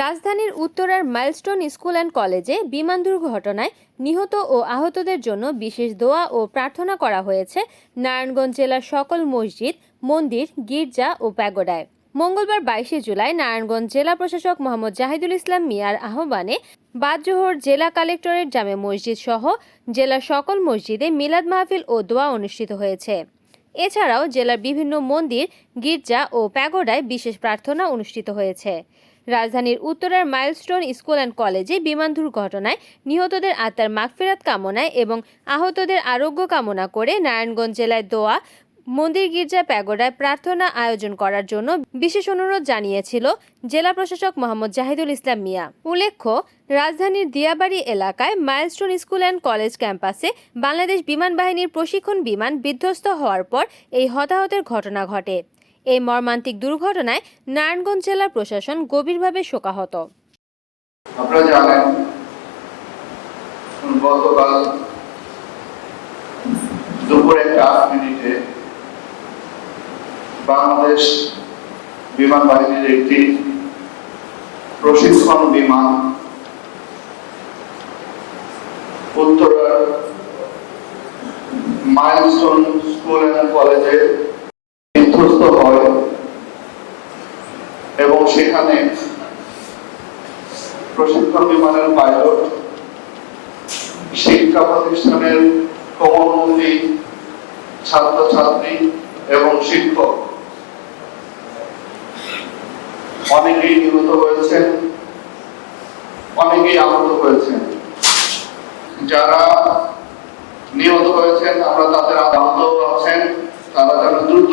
রাজধানীর উত্তরার milestone school and কলেজে বিমান দুর্ঘটনায় নিহত ও আহতদের জন্য বিশেষ দোয়া ও প্রার্থনা করা হয়েছে নারায়ণগঞ্জ জেলার সকল মসজিদ, মন্দির, গির্জা ও প্যাগোডায়। মঙ্গলবার বাইশে জুলাই নারায়ণগঞ্জ জেলা প্রশাসক মোহাম্মদ জাহিদুল ইসলাম মিয়ার আহ্বানে বাদজোহর জেলা কালেক্টরেট জামে মসজিদ সহ জেলার সকল মসজিদে মিলাদ মাহফিল ও দোয়া অনুষ্ঠিত হয়েছে। এছাড়াও জেলার বিভিন্ন মন্দির, গির্জা ও প্যাগোডায় বিশেষ প্রার্থনা অনুষ্ঠিত হয়েছে। রাজধানীর উত্তরার মাইলস্টোন স্কুল অ্যান্ড কলেজে বিমান দুর্ঘটনায় নিহতদের আত্মার মাগফেরাত কামনায় এবং আহতদের আরোগ্য কামনা করে নারায়ণগঞ্জ জেলায় দোয়া, মন্দির গির্জা প্যাগোডায় প্রার্থনা আয়োজন করার জন্য বিশেষ অনুরোধ জানিয়েছিল জেলা প্রশাসক মোহাম্মদ জাহিদুল ইসলাম মিয়া। উল্লেখ্য, রাজধানীর দিয়াবাড়ি এলাকায় মাইলস্টোন স্কুল অ্যান্ড কলেজ ক্যাম্পাসে বাংলাদেশ বিমান বাহিনীর প্রশিক্ষণ বিমান বিধ্বস্ত হওয়ার পর এই হতাহতের ঘটনা ঘটে। এই মর্মান্তিক দুর্ঘটনায় নারায়ণগঞ্জ জেলার প্রশাসন গভীরভাবে শোকাহত। আপনারা জানেন, গতকাল দুপুর একটা আট মিনিটে বাংলাদেশ বিমান বাহিনীর একটি প্রশিক্ষণ বিমান উত্তরার মাইলস্টোন স্কুল অ্যান্ড কলেজে বিধ্বস্ত হয় এবং সেখানে প্রশিক্ষণ বিমানের পাইলট, শিক্ষা প্রতিষ্ঠানের কমলমন্ত্রী ছাত্রছাত্রী এবং শিক্ষক অনেকেই নিহত হয়েছেন, অনেকেই আহত হয়েছেন। যারা নিহত হয়েছেন, আমরা তাদের আহত আছেন, তারা যেন দ্রুত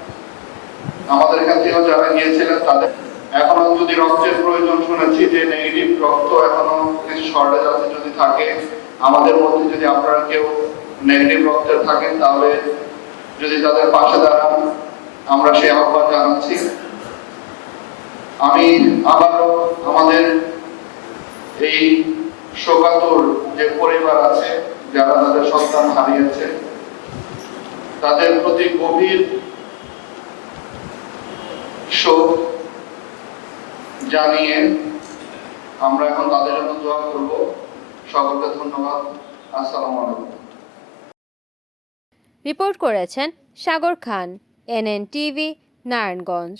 আমাদের থেকেও যারা গিয়েছিলেন তাদের এখনও যদি রক্তের প্রয়োজন শুনেছি যে নেগেটিভ রক্ত এখনও কিছু শর্টেজ আছে যদি থাকে, আমাদের মধ্যে যদি আপনারা কেউ নেগেটিভ রক্তের থাকেন, তাহলে যদি তাদের পাশে দাঁড়ান, আমরা সেই আহ্বান জানাচ্ছি। আমি আবারও আমাদের এই শোকাতুর যে পরিবার আছে, যারা তাদের সন্তান হারিয়েছে, তাদের প্রতি গভীর জানিয়ে আমরা এখন তাদের জন্য দোয়া করব। সকলকে ধন্যবাদ। আসসালামু আলাইকুম। রিপোর্ট করেছেন সাগর খান, এনএন টিভি, নারায়ণগঞ্জ।